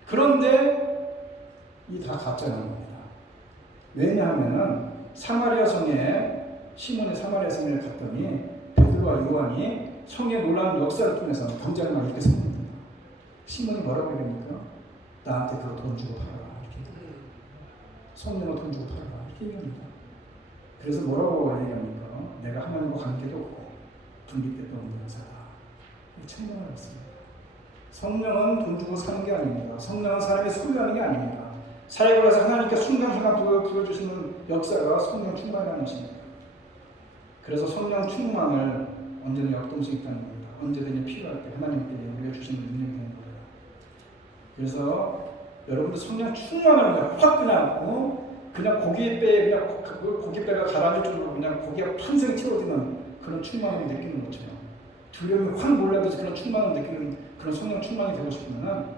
그런데 이 다 가짜라는 겁니다. 왜냐하면은 사마리아 성에 시몬이 사마리아 성에 갔더니 베드로와 요한이 성의 놀라운 역사를 통해서 병자를 막 이렇게 세웁니다. 시몬이 뭐라고 얘기합니까? 나한테 그거 돈 주고 팔아라 이렇게. 성령을 돈 주고 팔아라 이렇게 얘기합니다. 그래서 뭐라고 얘기합니까? 내가 하나님과 관계도 없고 분립되도 없는 자다. 책망을 했습니다. 성령은 돈 주고 사는 게 아닙니다. 성령은 사람이 소유하는 게 아닙니다. 사역을 해서 하나님께 순간순간 부어주시는 역사가 성령 충만이라는 것입니다. 그래서 성령 충만을 언제든 역동성이 있다는 겁니다. 언제든지 필요할 때 하나님께 물려주시는 능력이 되는 거예요. 그래서 여러분들 성령 충만을 확 그냥 고깃배에 그냥 고깃배가 가라앉을 정도로 그냥 고기가 풍성히 채워지는 그런 충만을 느끼는 것처럼 두려움이 확 몰려들어서 그런 충만을 느끼는 그런 성령 충만이 되고 싶으면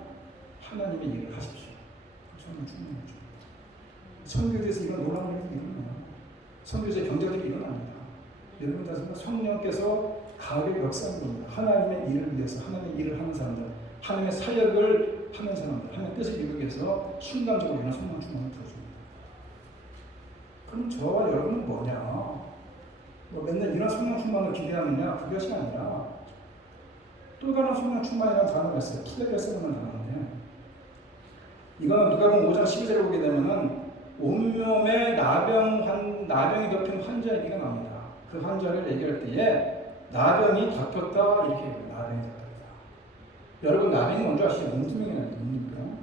하나님의 일을 하십시오. 성령 충만이죠. 선교에서 이런 놀라운 일이 일어나요. 선교에서 경제들이 일어납니다. 여러분 성령께서 가게 역사하는 겁니다. 하나님의 일을 위해서 하나님의 일을 하는 사람들, 하나님의 사역을 하는 사람들, 하나님의 뜻을 이루기 위해서 순간적으로 이런 성령 충만을 부어줍니다. 그럼 저와 여러분은 뭐냐? 맨날 이런 성령 충만을 기대하느냐? 그것이 아니라 또 다른 성령 충만이라는 단어가 있어요. 플레게스라는 단어인데 이거는 누가복음 5장 12절에 보게 되면은 온몸에 나병이 덮인 환자 얘기가 나옵니다. 그 환자를 얘기할 때에 나병이 덮였다 이렇게 해요. 나병이 덮였다. 여러분 나병이 뭔지 아시죠? 뭉두병이라는 뭉두병.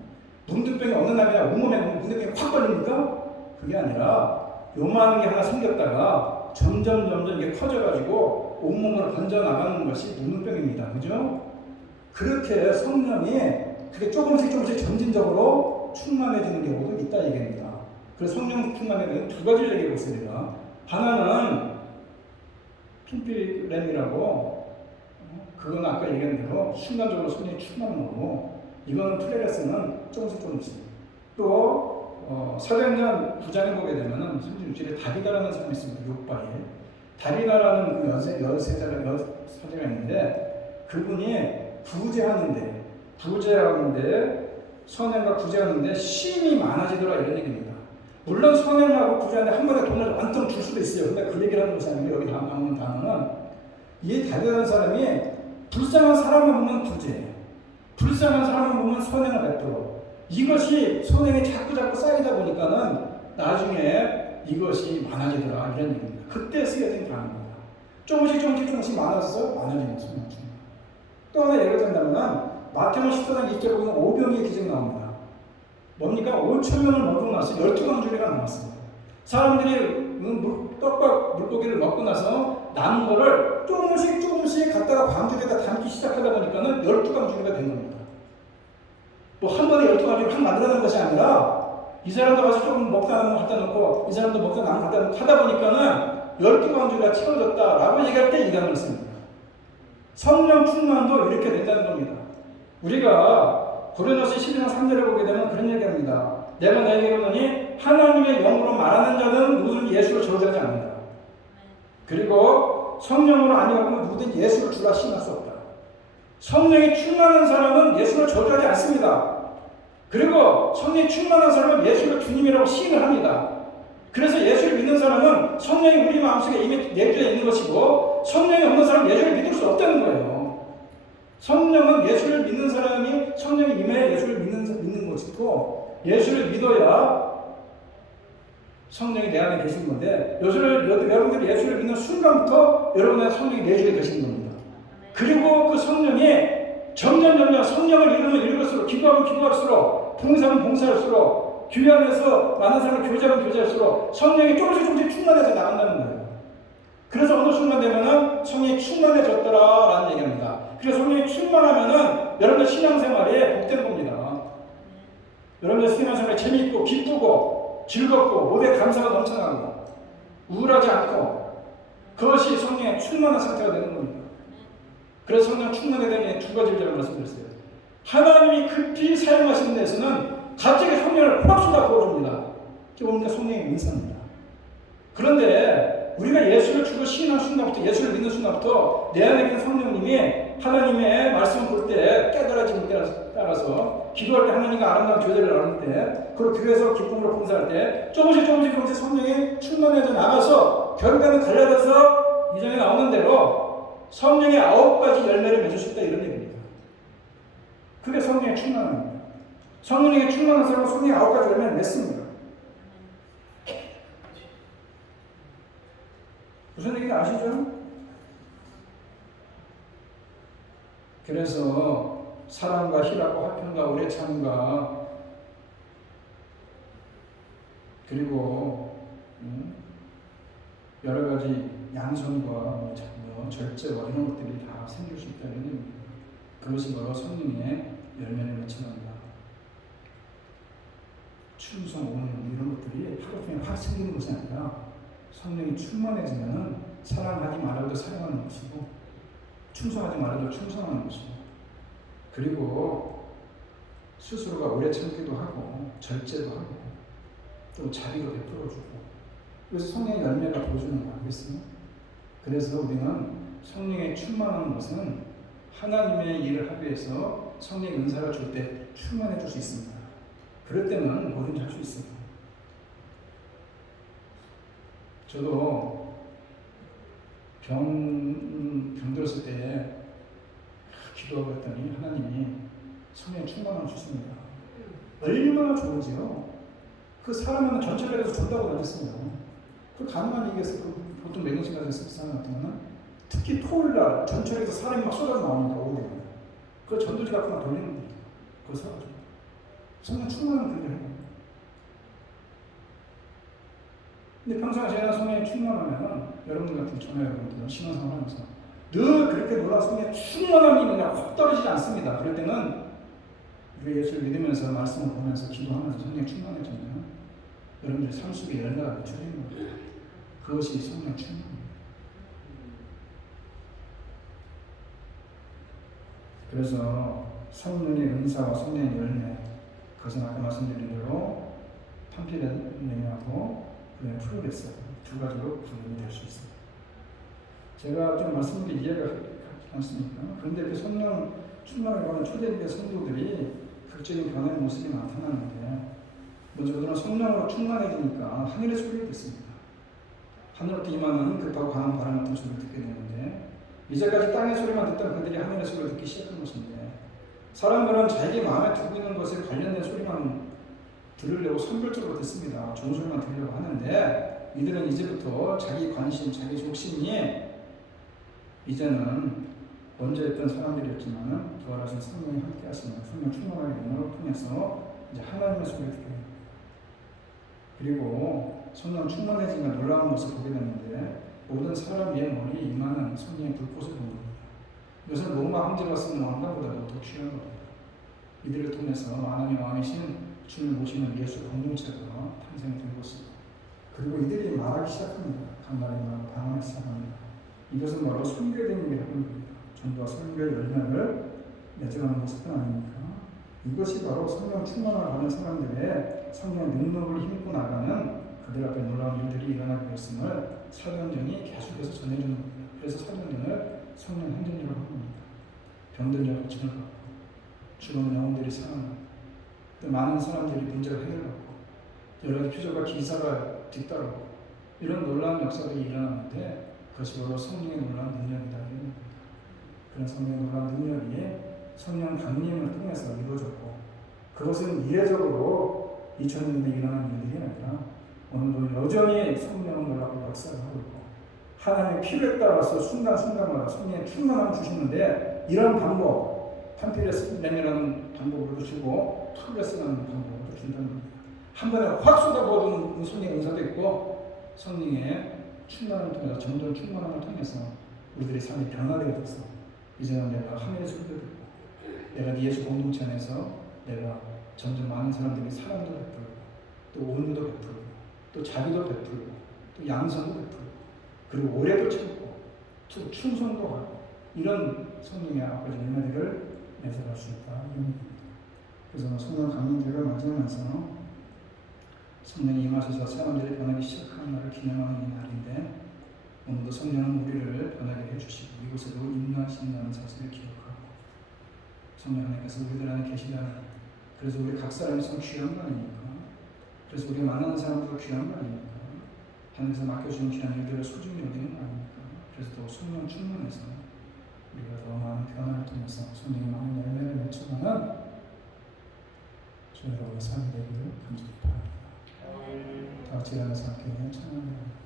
뭉두병이 어느 날이야 온몸에 뭉두병이 확 걸립니까? 그게 아니라 요만한 게 하나 생겼다가 점점 이게 커져가지고 온몸으로 번져나가는 것이 뭉두병입니다. 그죠? 그렇게 성령이 그게 조금씩 점진적으로 충만해지는 경우도 있다 얘기입니다. 그래서 성령 충만에 대한 두 가지를 얘기하고 있습니다. 하나는 핀필렘이라고, 그건 아까 얘기한 대로 순간적으로 성령이 충만한 거고, 이거는 플레레스는 조금씩. 또 사도행전 9장에 보게 되면은 36절에 다비다라는 사람이 있습니다. 욕바에 다비다라는 그 사제가 있는데, 그분이 부재하는데 선행과 부재하는데 심이 많아지더라 이런 얘기입니다. 물론 선행하고 부재하는데 한 번에 돈을 완전 줄 수도 있어요. 근데 그 얘기를 하는 것이 아니고 여기 나오는 단어는, 이 다비다라는 사람이 불쌍한 사람을 보면 부재해요. 불쌍한 사람을 보면 선행을 베풀어. 이것이 선행이 자꾸 쌓이다 보니까는 나중에 이것이 많아지더라 이런 얘기입니다. 그때 쓰여진 단어입니다. 조금씩 많아져서 많아지는 선행. 또 하나 예를 들자면 마태복음 14장 2절에 보면 오병이의 기적이 나옵니다. 뭡니까? 5,000명을 먹고 나서 12강줄이가 남았어요. 사람들이 떡밥 물고기를 먹고 나서 남은 거를 조금씩 갖다가 방죽에다 담기 시작하다 보니까는 12강줄이가 된 겁니다. 뭐 한 번에 12강줄을 확 만들어낸 것이 아니라 이 사람도 가서 조금 먹다 남은 거 갖다 놓고 이 사람도 먹다 남은 거 갖다 놓고 하다 보니까는 12강줄이가 채워졌다라고 얘기할 때 이 단어를 씁니다. 성령 충만도 이렇게 된다는 겁니다. 우리가 고린도서 12장 3절에 보게 되면 그런 얘기합니다. 내가 너에게 이르노니 하나님의 영으로 말하는 자는 누구든 예수를 저주하지 않는다. 그리고 성령으로 아니하고는 누구든 예수를 주라 시인할 수 없다. 성령이 충만한 사람은 예수를 저주하지 않습니다. 그리고 성령이 충만한 사람은 예수를 주님이라고 시인을 합니다. 그래서 예수를 믿는 사람은 성령이 우리 마음속에 이미 내주어 있는 것이고, 성령이 없는 사람은 예수를 믿을 수 없다는 거예요. 성령은 예수를 믿는 사람이 성령이 임해 예수를 믿는 것이고, 예수를 믿어야 성령이 내 안에 계신 건데, 여러분들이 예수를 믿는 순간부터 여러분의 성령이 내주어 계신 겁니다. 그리고 그 성령이 점점 성령을 읽을수록, 기도하면 기도할수록, 봉사하면 봉사할수록, 교회하면서 많은 사람을 교제하면 교제할수록 성령이 조금씩 충만해서 나간다는 거예요. 그래서 어느 순간 되면은 성령이 충만해졌더라라는 얘기입니다. 그래서 성령이 충만하면은 여러분의 신앙생활이 복된 겁니다. 여러분의 신앙생활이 재미있고 기쁘고 즐겁고 모두에 감사가 넘쳐나고 우울하지 않고, 그것이 성령의 충만한 상태가 되는 겁니다. 그래서 성령 충만에 대한 두 가지를 제가 말씀드렸어요. 하나님이 급히 사용하시는 데서는 갑자기 성령을 확 쏟아 부어줍니다. 그게 성령의 은사입니다. 그런데 우리가 예수를 주고 시인한 순간부터, 예수를 믿는 순간부터 내 안에 있는 성령님이 하나님의 말씀을 볼 때 깨달아지는 때에 따라서, 기도할 때 하나님과 아름다운 교제를 나눌 때, 그리고 교회에서 기쁨으로 봉사할 때 조금씩 성령이 충만해져 나가서 결국에는 갈라져서 이전에 나오는 대로 성령의 9가지 열매를 맺을 수 있다 이런 얘기입니다. 그게 성령의 충만함입니다. 성령에게 충만한 사람은 성령의 9가지 열매를 맺습니다. 무슨 얘기인지 아시죠? 그래서 사랑과 희락과 화평과 오래 참과 그리고 여러 가지 양선과 절제와 이런 것들이 다 생길 수 있다는 얘기입니다. 그것이 바로 성령의 열매를 맺힌다. 충성, 오늘 이런 것들이 하루 종일 확 생기는 것이 아니라 성령이 충만해지면은 사랑하지 말아도 사랑하는 것이고, 충성하지 말아도 충성하는 것이고, 그리고 스스로가 오래 참기도 하고 절제도 하고 또 자비도 베풀어주고, 그래서 성령의 열매가 보여주는 거 아니겠어요? 그래서 우리는 성령에 충만하는 것은 하나님의 일을 하기 위해서 성령의 은사를 줄 때 충만해 줄 수 있습니다. 그럴 때는 뭐든지 할 수 있습니다. 저도 병들었을 때 기도하고 했더니 하나님이 성령의 충만함을 주십니다. 얼마나 좋은지요. 그 사람은 전철역에서 전다고 다녔습니다. 그 가능한 얘기에서 보통 맹금신가에서 사람 같으면 특히 토요일날 전철역에서 사람이 막 쏟아져 나옵니다. 오후에. 그 전도지 갖고 막 돌리는 겁니다. 그거 사가지고. 성령 충만한 그런 일 해요. 근데 평소에 제가 성령이 충만하면 여러분들 같은 전화 여러분들은 신앙생활 하면서 늘 그렇게 놀라 성령의 충만함이 그냥 확 떨어지지 않습니다. 그럴 때는 우리가 예수를 믿으면서 말씀을 보면서 기도하면서 성령 충만해지면 여러분들의 삶 속에 열매가 맺혀지는 거예요. 그것이 성령 충만입니다. 그래서 성령의 은사와 성령의 열매, 그것은 아까 말씀드린 대로 팜피레네하고 프로레스 두 가지로 분類될 수 있어요. 제가 좀 말씀드린 이해가 가지 않습니까? 그런데 그 성령 충만을 받은 초대교회 성도들이 극적인 변화의 모습이 나타나는데, 먼저 그들은 성령으로 충만해지니까 하늘의 소리를 듣습니다. 하늘로부터 임하는 급하고 강한 바람 같은 소리를 듣게 되는데, 이제까지 땅의 소리만 듣던 그들이 하늘의 소리를 듣기 시작한 것인데, 사람들은 자기 마음에 두고 있는 것에 관련된 소리만 들으려고 선별적으로 듣습니다. 좋은 소리만 들으려고 하는데, 이들은 이제부터 자기 관심, 자기 욕심이 이제는 먼저 했던 사람들이었지만 부활하신 성령이 함께 하시는 성령 충만한 영역을 통해서 이제 하나님의 소리를 듣게 됩니다. 그리고 성령 충만해지면 놀라운 것을 보게 되는데, 모든 사람 위에 머리에 임하는 성령의 불꽃을 본 겁니다. 이것은 로마 황제가 쓰는 왕관보다도 더 귀한 겁니다. 이들을 통해서 하나님의 왕이신 주님을 모시는 예수 공동체가 탄생이 된 것입니다. 그리고 이들이 말하기 시작합니다. 간단히 말하고 방언하기 시작합니다. 이것은 바로 선교의 dem이라고 합니다. 전도와 선교의 열매를 맺어가는 모습은 아닙니까? 이것이 바로 성령 충만을 받은 사람들의 성령의 능력을 힘입고 나가는 그들 앞에 놀라운 일들이 일어나게 되었음을 사도행전이 계속해서 전해주는 겁니다. 그래서 사도행전을 성령 행전이라고 합니다. 병든 자 고침을 받고, 죽은 영혼들이 살아나고, 또 많은 사람들이 문제를 해결받고, 여러 가지 표적과 기사가 뒤따르고, 이런 놀라운 역사들이 일어나는데, 그것이 바로 성령의 놀라운 능력이다. 그런 성령의 놀라운 능력이 성령 강림을 통해서 이루어졌고, 그것은 이례적으로 2000년에 일어난 일들이 아니라 오늘도 여전히 성령은 놀랍고 역사를 하고 있고, 하나님의 필요에 따라서 순간순간마다 성령의 충만함을 주시는데, 이런 방법, 팜피레스라는 방법으로도 주고 프로레스라는 방법으로도 준다는 겁니다. 한 번에 확 쏟아부어주는 성령의 은사도 있고, 성령의 충만함을 통해서, 점점 충만함을 통해서 우리들의 삶이 변화되게 돼서 이제는 내가 하늘의 소리도 듣고, 내가 예수 공동체 안에서 내가 점점 많은 사람들이 사랑도 베풀고, 또 온유도 베풀고, 또 자비도 베풀고, 또 양선도 베풀고, 그리고 오래도 참고, 또 충성도 하고, 이런 성령의 아버지 열매들을 맺어갈 수 있다. 그래서 성령 강림주를 맞이하면서 성령이 임하셔서 사람들이 변하기 시작하는 날을 기념하는 이 날인데, 오늘도 성령은 우리를 변하게 해주시고 이곳에도 임하신다는 사실을 기억하고, 성령 하나님께서 우리들 안에 계시다는, 그래서 우리 각 사람이 참 귀한 거 아닙니까? 그래서 우리 만나는 사람들도 귀한 거 아닙니까? 하나님께서 맡겨주신 귀한 일들을 소중히 여기는 거 아닙니까? 그래서 또 성령 충만해서 우리가 더 많은 변화를 통해서 성령의 많은 열매를 맺혀가는 저희 여러분의 삶이 되기를 간절히 바랍니다. 다 같이 일어나서 함께 찬양합니다.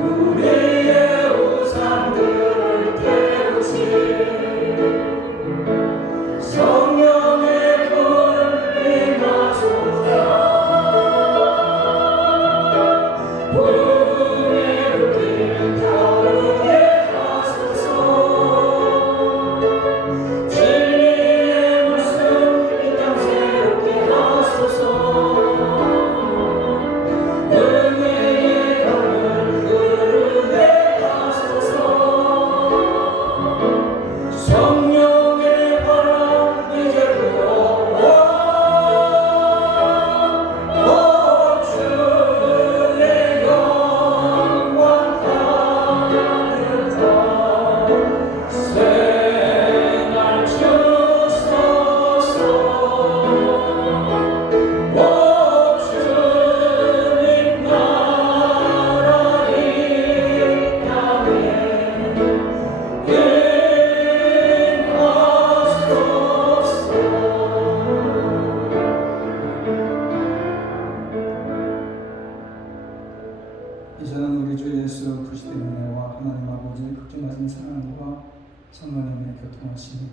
우리의 우상들을 태우시 성령의 불을 임하소서 불의 불길을 타오르게 하소서 진리의 말씀 이 땅 새롭게 하소서 은혜의 강을 흐르게 하소서 성령의 바람 이제 불어와 오 주의 영광 가득한 새날 주소서 오 주님 나라 이 땅에 이제는 우리 주 예수 그리스도의 은혜와 하나님 아버지의 극진하신 사랑과 성령님의 교통하심이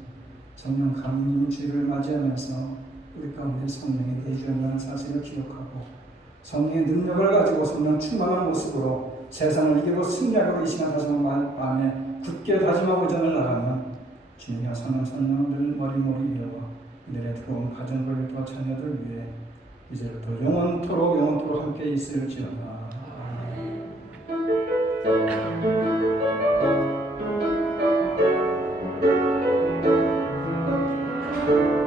정령 가문님 주일을 맞이하면서 우리 가운데 성령의 내주한다는 사실을 기억하고 성령의 능력을 가지고 성령 충만한 모습으로 세상을 이기고 승리하고 이 시간 다시 마음에 굳게 다짐하고 전을 나가면 주님의 선한 성령을 머리머리 위에와 이들의 들어온 가정들과 자녀들 위해 이제부터 영원토록 함께 있을지어다. 아멘.